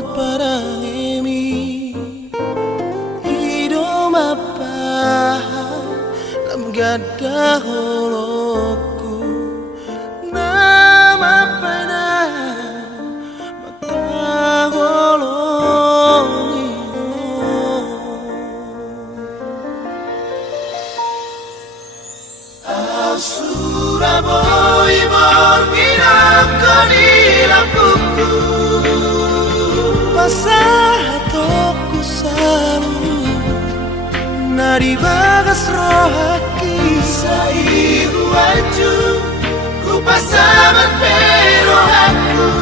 Mot parang imi Hidup apa Lam gada holoku Nama pada Maka holongi Surabaya bergirang di lampuku Pasah toku selalu Nadi bagas rohaki Saibu aju Ku pasaman pero aku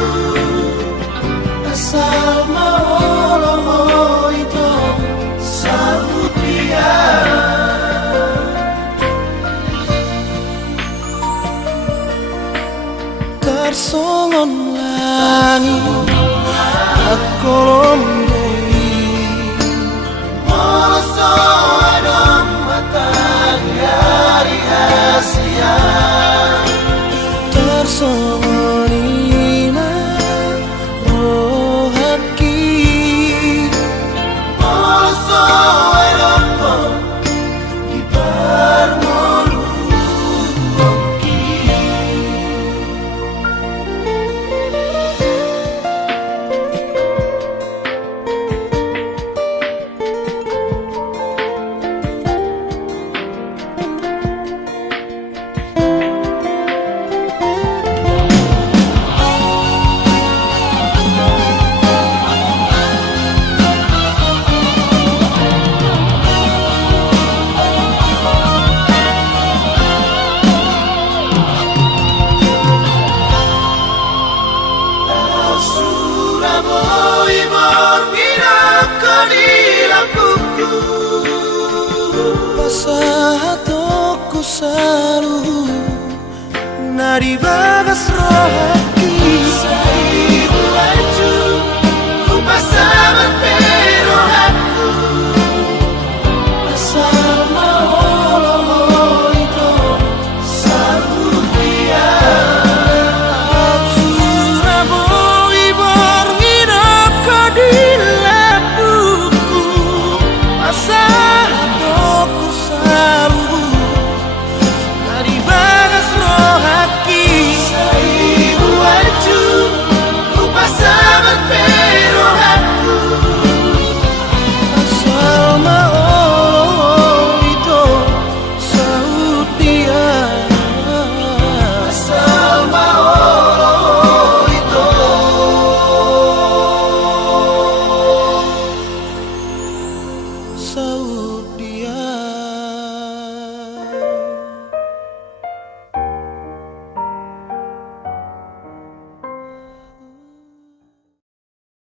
Asal mau itu Sambut dia Tersongon langit Akolom dei Moloso adong mata dari Asia Tersongon ina rohaki Moloso adong di barmolu Pasah toku selalu Nadi bagas rohaki